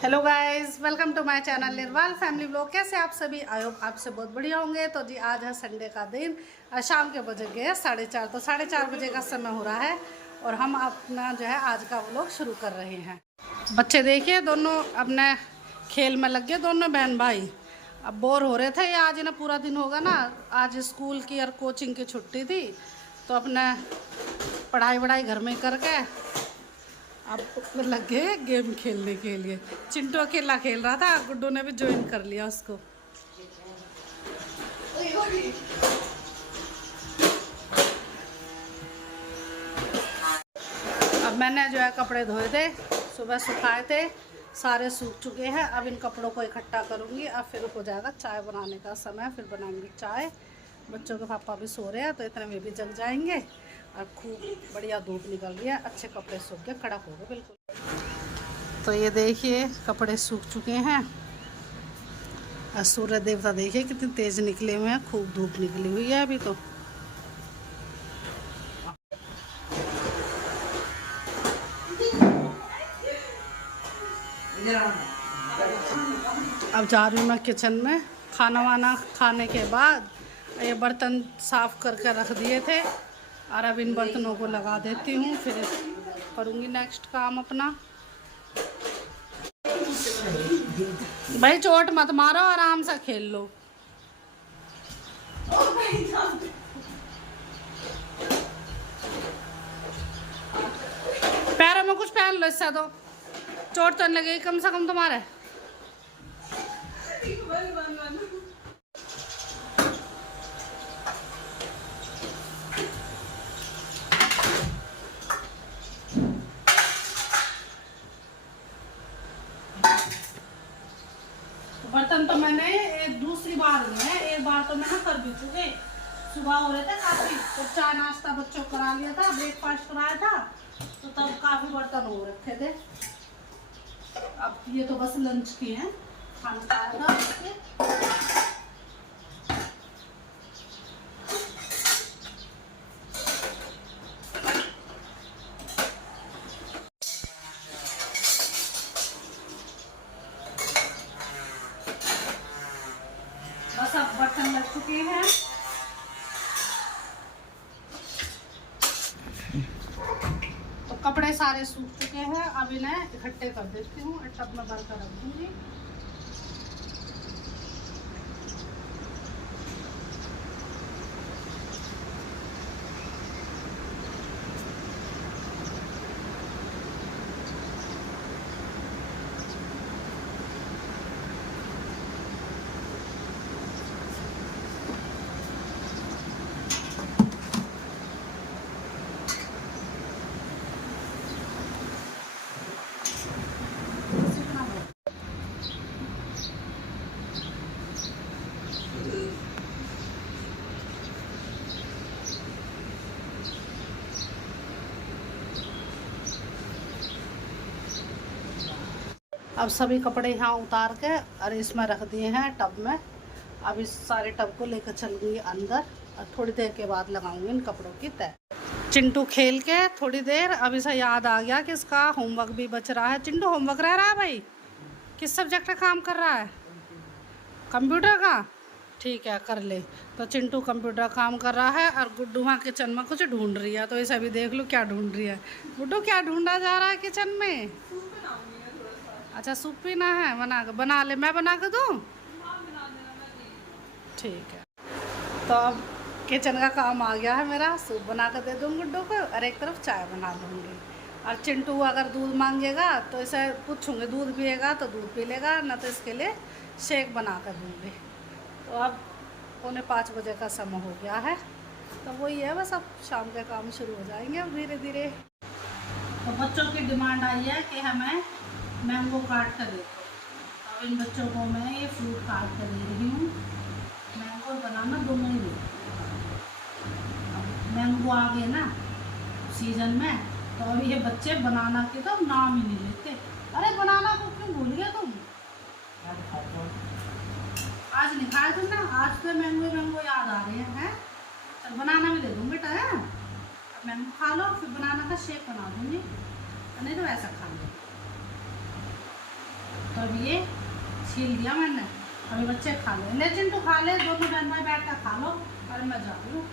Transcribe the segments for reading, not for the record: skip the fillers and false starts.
Hello guys, welcome to my channel Nirwal family blog. कैसे आप सभी? आई होप आपसे बहुत बढ़िया होंगे। तो जी आज है संडे का दिन और शाम के बजे गए 4:30। तो 4:30 बजे का समय हो रहा है और हम अपना जो है आज का व्लॉग शुरू कर रहे हैं। बच्चे देखिए दोनों अपने खेल में लग गए, दोनों बहन भाई। अब बोर हो रहे थे, ये आज ना पूरा दिन होगा ना, आज स्कूल की और कोचिंग की छुट्टी थी तो अपने पढ़ाई वढ़ाई घर में करके अब लग गए गेम खेलने के लिए। चिंटू अकेला खेल रहा था, गुड्डू ने भी ज्वाइन कर लिया उसको। अब मैंने जो है कपड़े धोए थे, सुबह सुखाए थे, सारे सूख चुके हैं। अब इन कपड़ों को इकट्ठा करूंगी। अब फिर हो जाएगा चाय बनाने का समय, फिर बनाऊंगी चाय। बच्चों के पापा भी सो रहे हैं तो इतने में भी जग जाएंगे। और खूब बढ़िया धूप निकल रही है, अच्छे कपड़े सूख के कड़क हो गए बिल्कुल। तो ये देखिए कपड़े सूख चुके हैं और सूर्य देवता देखिए कितने तेज निकले हुए हैं, खूब धूप निकली हुई है अभी तो। अब जा रही हूँ मैं किचन में। खाना वाना खाने के बाद ये बर्तन साफ करके रख दिए थे और अब इन बर्तनों को लगा देती हूँ, फिर करूँगी नेक्स्ट काम अपना। भाई चोट मत मारो, आराम से खेल लो। पैरों में कुछ पहन लो, इससे तो चोट तो नहीं लगेगी कम से कम तुम्हारे। बर्तन तो मैंने दूसरी बार नहीं है, एक बार तो मैंने कर भी चुके। सुबह हो रहे थे काफी, तो चाय नाश्ता बच्चों को करा लिया था, ब्रेकफास्ट कराया था, तो तब काफी बर्तन हो रखे थे। अब ये तो बस लंच की हैं, खाना खाया था उसके। बस अब बर्तन लग चुके हैं। तो कपड़े सारे सूख चुके हैं, अब इन्हें इकट्ठे कर देती हूँ, टब में भर कर रख दूंगी। अब सभी कपड़े यहाँ उतार के और इसमें रख दिए हैं टब में। अब इस सारे टब को लेकर चलूँगी अंदर और थोड़ी देर के बाद लगाऊंगी इन कपड़ों की तय। चिंटू खेल के थोड़ी देर, अब इसे याद आ गया कि इसका होमवर्क भी बच रहा है। चिंटू होमवर्क रह रहा है भाई? किस सब्जेक्ट का काम कर रहा है? कंप्यूटर का? ठीक है, कर ले। तो चिंटू कंप्यूटर काम कर रहा है और गुड्डू वहाँ किचन में कुछ ढूंढ रही है। तो इसे भी देख लो क्या ढूंढ रही है। गुड्डू क्या ढूंढा जा रहा है किचन में? अच्छा सूप पीना है, बना ले, मैं बना के दूँ? ठीक है। तो अब किचन का काम आ गया है मेरा, सूप बना कर दे दूँ गुड्डू को और एक तरफ चाय बना दूँगी। और चिंटू अगर दूध मांगेगा तो इसे पूछूंगी दूध पिएगा तो दूध पी लेगा, न तो इसके लिए शेक बना कर दूँगी। तो अब 4:45 बजे का समय हो गया है, तो वही है बस, अब शाम के काम शुरू हो जाएंगे अब धीरे धीरे। तो बच्चों की डिमांड आई है कि हमें मैंगो काट कर दे दो। अब इन बच्चों को मैं ये फ्रूट काट कर दे रही हूँ। मैंगो बनाना दोनों ही दे। अब मैंगो आ गए ना सीजन में, तो अभी ये बच्चे बनाना के तो नाम ही नहीं लेते। अरे बनाना को क्यों भूल गए तुम? आज नहीं खाए तुम ना, आज तो मैंगो मैंगो याद आ रहे हैं। चल बनाना भी दे दूँ बेटा, है मैंगो खा लो, फिर बनाना का शेक बना दूँगी, नहीं तो ऐसा खा लो। तो छील दिया मैंने, अभी बच्चे खा ले। ले चिंटू खा ले, दोनों बहन भाई बैठ कर खा लो और मैं जा रही हूँ।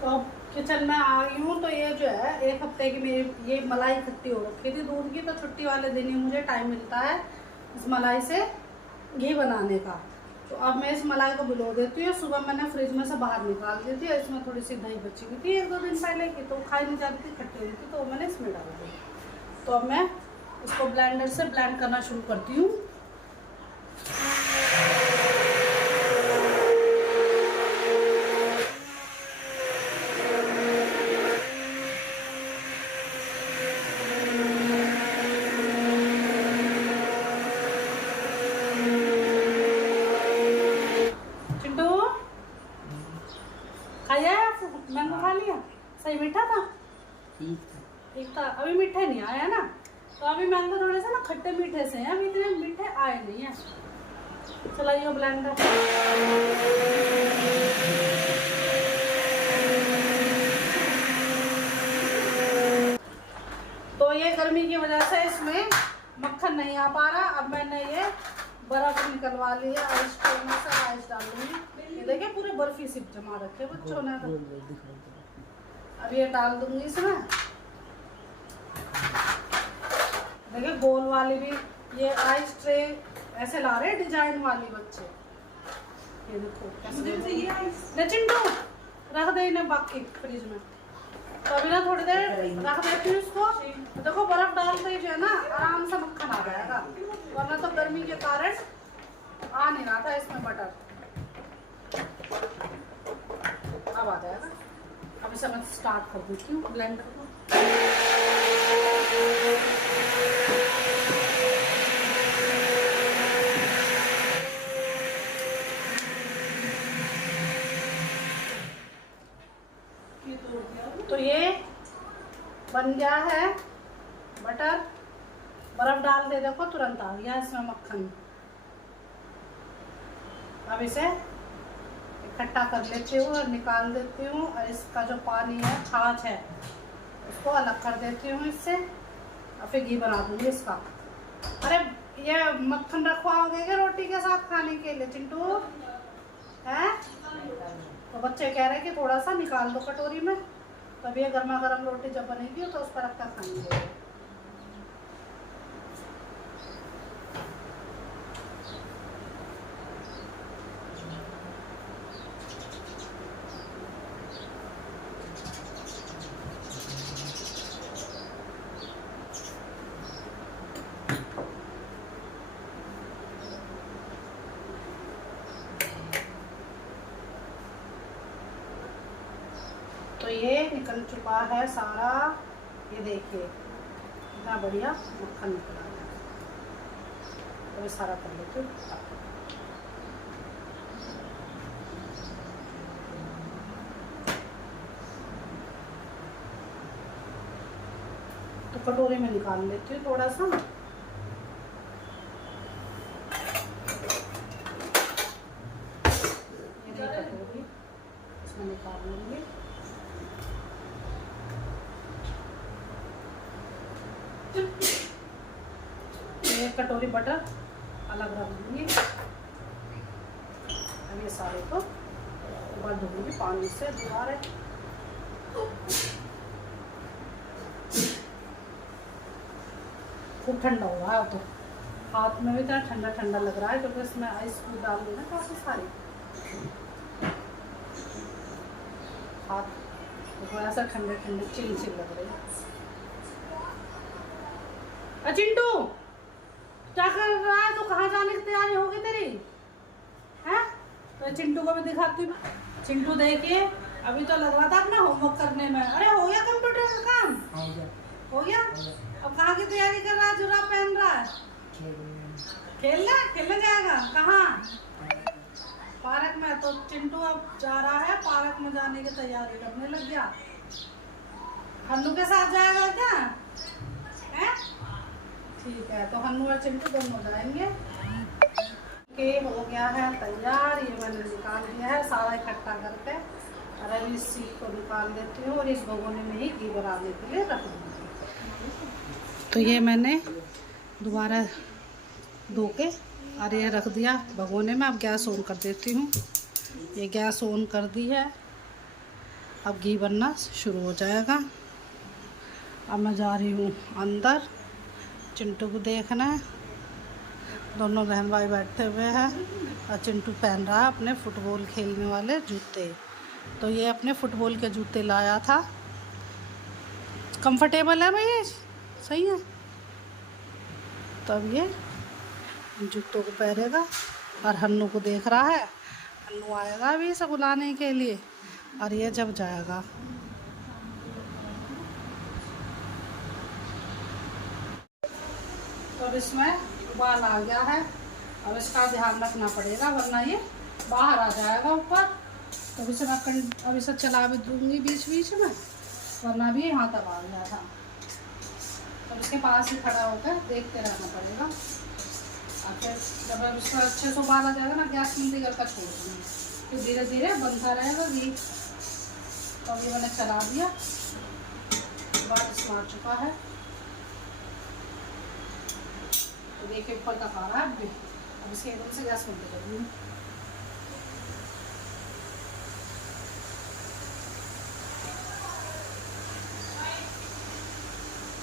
तो अब किचन में आ गई हूँ। तो ये जो है 1 हफ्ते की मेरी ये मलाई इकट्ठी हो रखी थी दूध की। तो छुट्टी वाले दिन ही मुझे टाइम मिलता है इस मलाई से घी बनाने का। तो अब मैं इस मलाई को भिगो देती हूँ। सुबह मैंने फ्रिज में से बाहर निकाल दी थी। इसमें थोड़ी सी दही बची हुई थी 1-2 दिन पहले की, तो खाई नहीं जाती थी, खट्टी हुई थी, तो मैंने इसमें डाल दी। तो अब मैं इसको ब्लेंडर से ब्लेंड करना शुरू करती हूँ। मैंगो खा लिया, सही मीठा था? ठीक था। अभी मीठे नहीं आया ना, तो अभी मैंगो थोड़े से ना खट्टे मीठे से हैं, अभी इतने मीठे आए नहीं हैं। चलाइए ब्लेंडर। तो ये गर्मी की वजह से इसमें मक्खन नहीं आ पा रहा। अब मैंने ये बर्फ निकलवा ली है, आइस ट्रे में से आइस डालूंगी। ये देखिए पूरे बर्फी सिप जमा रखे बच्चों ने। तो अब ये डाल दूंगी इसमें। देखिए गोल वाली भी ये आइस ट्रे ऐसे ला रहे हैं, डिजाइन वाली बच्चे। ये देखो कैसे चिंटू रख दे इन्हें बाकी फ्रिज में। तो अभी ना थोड़ी देर रख देती हूँ इसको। तो देखो बर्फ डालते ही जो है ना आराम से मक्खन आ जाएगा, वरना तो गर्मी के कारण आ नहीं रहा था इसमें बटर। अब आ जाएगा। अब इसे मैं स्टार्ट कर देती हूँ ब्लेंडर को। तो ये बन गया है बटर। बर्फ डाल दे देखो तुरंत आ गया इसमें मक्खन। अब इसे इकट्ठा कर लेती हूँ और निकाल देती हूँ, और इसका जो पानी है छाछ है उसको अलग कर देती हूँ इससे, और फिर घी बना दूँगी इसका। अरे ये मक्खन रखवाओगे क्या रोटी के साथ खाने के लिए चिंटू? है तो बच्चे कह रहे हैं कि थोड़ा सा निकाल दो कटोरी में, तब ये गर्मा गर्म रोटी जब बनेगी तो उस पर रख कर खाएंगे। तो ये निकल चुका है सारा। ये देखिए इतना बढ़िया मक्खन निकला है। तो ये सारा कर लेती हूँ। तो कटोरी में निकाल लेती हूँ थोड़ा सा। ये कटोरी इसमें निकाल लूँगी। एक कटोरी बटर अलग रख दूँगी। अब ये सारे को उबाल दूँगी पानी से दोबारा। खूब ठंडा हुआ है, तो हाथ में भी इतना ठंडा ठंडा लग रहा है क्योंकि इसमें आइस भी डाल दी ना काफ़ी सारी। हाथ तो थोड़ा सा ठंडे ठंडे चिल चिल लग रही है। चिंटू क्या कर रहा है? तो कहाँ जाने की तैयारी होगी तेरी? है तो चिंटू को भी दिखाती हूँ। चिंटू देखिए अभी तो लग रहा था अपना होमवर्क करने में। अरे हो गया कंप्यूटर का काम? हो गया। अब कहाँ की तैयारी कर रहा है? जुराब पहन रहा है? खेलने जाएगा। कहाँ? पार्क में। तो चिंटू अब जा रहा है पार्क में, जाने की तैयारी करने लग गया। हन्नू के साथ जाएगा क्या? है ठीक है। तो हन्नू और चिंटू दोनों जाएंगे। के हो गया है तैयार। ये मैंने निकाल दिया है सारा इकट्ठा करके, और अभी इस सीट को निकाल देती हूँ और इस भगोने में ही घी बनाने के लिए रख दूँगी। तो ये मैंने दोबारा धो के और ये रख दिया भगोने में। अब गैस ऑन कर देती हूँ। ये गैस ऑन कर दी है। अब घी बनना शुरू हो जाएगा। अब मैं जा रही हूँ अंदर, चिंटू को देखना है। दोनों बहन भाई बैठे हुए हैं और चिंटू पहन रहा है अपने फुटबॉल खेलने वाले जूते। तो ये अपने फुटबॉल के जूते लाया था। कंफर्टेबल है भाई, ये सही है। तो अब ये जूतों को पहनेगा और हन्नू को देख रहा है। हन्नू आएगा अभी इसे बुलाने के लिए और ये जब जाएगा। तो अब इसमें उबाल आ गया है। अब इसका ध्यान रखना पड़ेगा वरना ये बाहर आ जाएगा ऊपर। तो इसे मैं अब इसे चला भी दूँगी बीच बीच में, वरना भी यहाँ तक आ गया था। तो इसके पास ही खड़ा होकर देखते रहना पड़ेगा। और फिर जब इसका अच्छे से उबाल आ जाएगा ना, गैस बंद करके छोड़ दूँगी, फिर धीरे धीरे बनता रहेगा घी। तो अभी मैंने चला दिया, बाद इसमें आ चुका है। तो देखिए ऊपर तक आ रहा है अभी। अब इसके एकदम से गैस बंद कर दूँगी।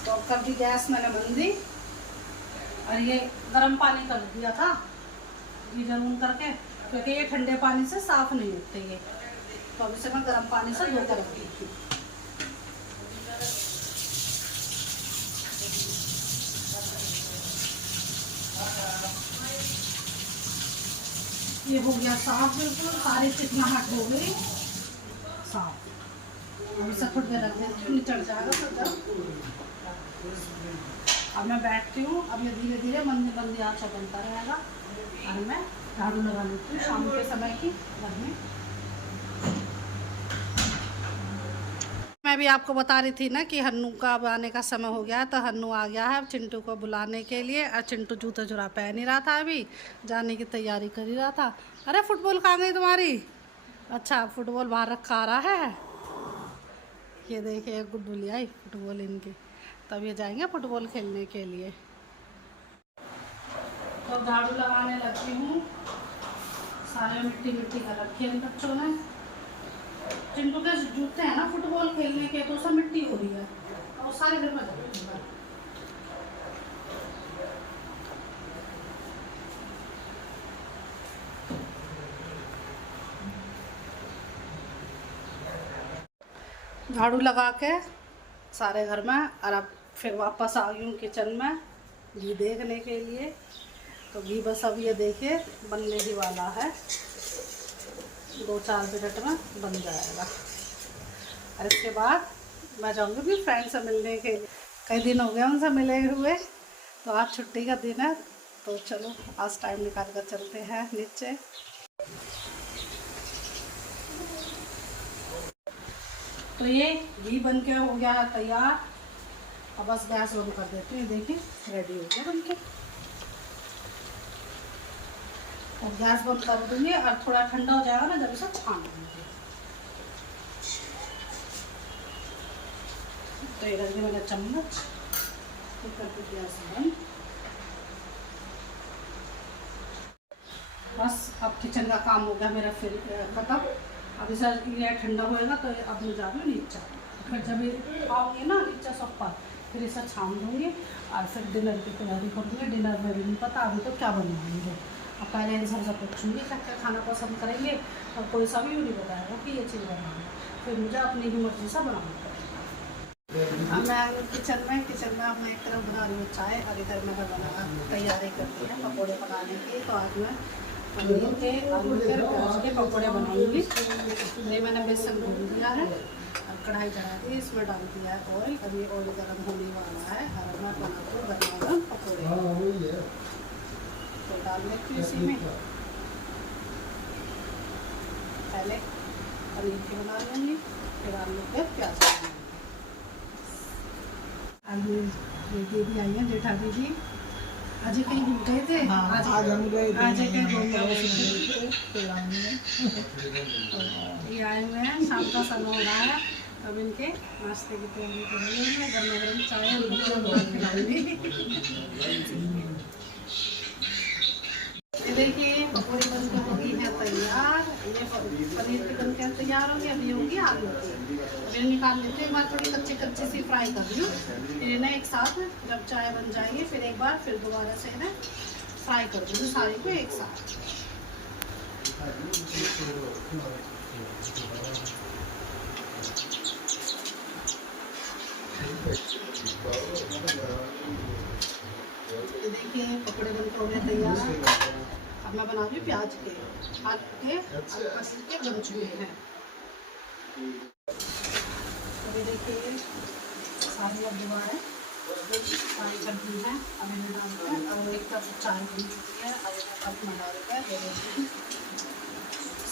तो अब कभी गैस मैंने बंद दी और ये गर्म पानी कर दिया था गीजर ऑन करके, क्योंकि ये ठंडे पानी से साफ नहीं होते ये। तो अब इसे मैं गर्म पानी से धो कर रख दी थी। ये हो गया साफ, बिल्कुल सारी चिकनाहट हो गई साफ। अब इसे थोड़ी देर रख देती हूँ, निचड़ जाएगा तो जब। अब मैं बैठती हूँ। अब ये धीरे धीरे मंदी मंदी आँच बनता रहेगा और मैं झाड़ू लगा लेती हूँ शाम के समय की घर में। मैं भी आपको बता रही थी ना कि हन्नू का अब आने का समय हो गया है। तो हन्नू आ गया है चिंटू को बुलाने के लिए। और चिंटू जूता जुरा पहन ही रहा था, अभी जाने की तैयारी कर ही रहा था। अरे फुटबॉल कहाँ गई तुम्हारी? अच्छा, फुटबॉल बाहर रखा आ रहा है। ये देखिए गुड्डू ले आई फुटबॉल इनकी। तब ये जाएंगे फुटबॉल खेलने के लिए। तो झाड़ू लगाने लगती हूँ। सारे मिट्टी मिट्टी कर रखी है इन बच्चों ने। चिंटू के जूते हैं ना फुटबॉल खेलने के, तो सब मिट्टी हो रही है और सारे घर में झाड़ू लगा के सारे घर में। और अब फिर वापस आ गई हूँ किचन में घी देखने के लिए। तो घी बस अब ये देखिए बनने ही वाला है, 2-4 मिनट में बन जाएगा। और इसके बाद मैं जाऊँगी भी फ्रेंड से मिलने के लिए। कई दिन हो गए उनसे मिले हुए, तो आज छुट्टी का दिन है। तो चलो आज टाइम निकाल कर चलते हैं नीचे। तो ये घी बन के हो गया है तैयार। अब बस गैस बंद कर देती हूँ। देखिए रेडी हो गया बन के। और गैस बंद कर दूँगी और थोड़ा ठंडा हो जाएगा ना जब इसे छान दूँगी। तो ये रख दिया मैंने चम्मच, फिर कर दी गैस बंद। बस अब किचन का काम हो गया मेरा फिर खत्म। अब इसे ये ठंडा होएगा तो अब मैं जा रही हूँ नीचे। फिर जब आऊँगी ना नीचे सब पर, फिर इसे छान दूँगी और फिर डिनर की तैयारी करूँगी। डिनर में भी नहीं पता अभी तो क्या बनाएंगे। अब पहले इन सबसे पूछूँगी क्या क्या खाना पसंद करेंगे, और कोई सा भी नहीं बताएगा कि ये चीज़ बनाना। फिर मुझे अपनी ही मर्ज़ी से बनाना पड़ेगा। अब मैं किचन में अपने एक तरफ बना रही हूँ चाय, और इधर मैं बना तैयारी करती है पकौड़े बनाने की। तो आज मैं पनीर के आलू के प्याज के पकौड़े बनाऊंगी। ये मैंने बेसन भून दिया है और कढ़ाई चढ़ा दी, इसमें डाल दिया है ऑयल। अभी ऑयल गर्म होने वाला है और मैं बनाती हूँ गरम पकौड़े। तो डाल लेती हूँ इसी में। पहले पनीर के बना लूँगी, फिर आलू के प्याज बनाऊँगी। आलू ये दीदी आई है, जेठा दीदी आज कहीं घूम गए थे। आज हम गए थे, आज कहीं घूम गए थे। ये आए हुए हैं, शाम का समय हो रहा है। अब इनके नाश्ते की तैयारी करेंगे। गर्मा गर्म चाय ये देखिए पकौड़ी बन के हो गई है तैयार। ये पनीर की बन के तैयार हो गई। अभी होगी आलू की। अभी निकाल लेती हूँ। एक बार थोड़ी कच्ची कच्ची सी फ्राई कर लूँ, फिर इन्हें एक साथ जब चाय बन जाएगी फिर एक बार फिर दोबारा से इन्हें फ्राई कर दूँगी सारी को एक साथ। देखिए पकौड़े बन के हो गए तैयार। अब मैं बना रही हूँ प्याज के पनीर के बन चुके हैं। अभी देखिए सारी अब दोबारा फ्राई कर दी है। अब इन्हें डालते हैं। अब एक कप चाय बन चुकी है। अब एक कप में डाल के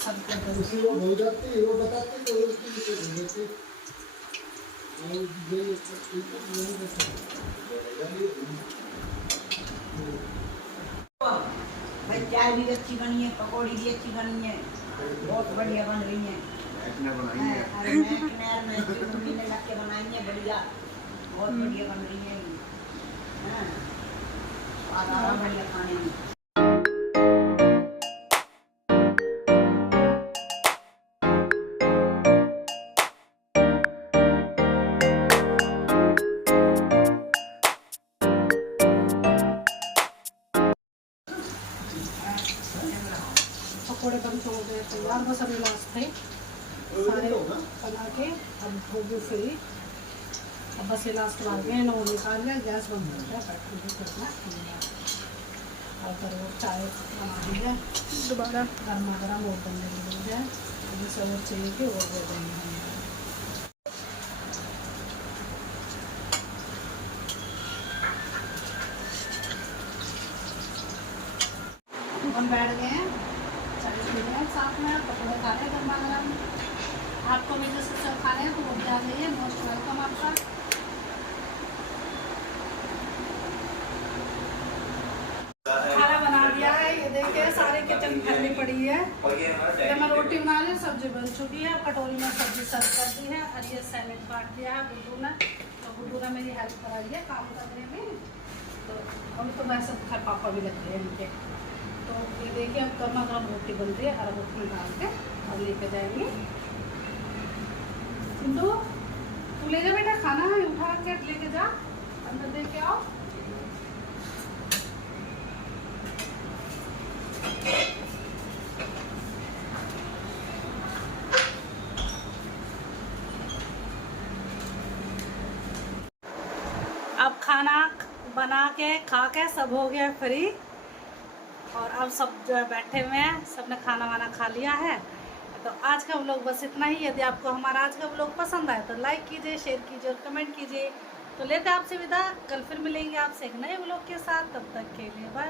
सब भाई चाय भी अच्छी बनी है, पकौड़ी भी अच्छी बनी है, बहुत बढ़िया बन रही है। अरे मैं मम्मी ने लग के बनाई है, बढ़िया बहुत बढ़िया बन रही है। स्वाद आ रहा बढ़िया खाने में। पकौड़े बन के हो गए तैयार। बस अभी लास्ट थे सारे बना के अब हो गए फ्री। अब बस ये लास्ट बार गए ना वो निकाल लिया। गैस बंद हो गया। और फिर वो चाय बना दी है दोबारा गर्मा गर्म और बनने लगी है। जिसे और चाहिए कि वो दे देंगे। हम बैठ गए हैं साथ में पकौड़े खा रहे हैं गर्मा गर्म। आपको भी जैसे सब खा रहे हैं तो वो भी आ जाइए। मोस्ट वेलकम आपका। खाना बना दिया है। ये देखिए सारे किचन फैली पड़ी है। जब मैं रोटी बना ली सब्जी बन चुकी है। कटोरी में सब्जी सर्व कर दी है और ये सैलेड काट दिया है गुड्डू ने। तो गुड्डू ने मेरी हेल्प कराई है काम करने में। तो हम तो वैसे घर पापा भी लग गए हैं उनके। तो ये देखिए अब गर्मा गर्म रोटी बन रही है और उसमें डाल के अब लेके जाएंगे। तो तू ले जा बेटा, खाना है उठा के लेके जा, अंदर दे के आओ। अब खाना बना के खा के सब हो गया फ्री। और अब सब जो है बैठे हुए हैं, सबने खाना वाना खा लिया है। तो आज का व्लॉग बस इतना ही। यदि आपको हमारा आज का व्लॉग पसंद आए तो लाइक कीजिए, शेयर कीजिए और कमेंट कीजिए। तो लेते हैं आपसे विदा। कल फिर मिलेंगे आपसे एक नए व्लॉग के साथ। तब तक के लिए बाय।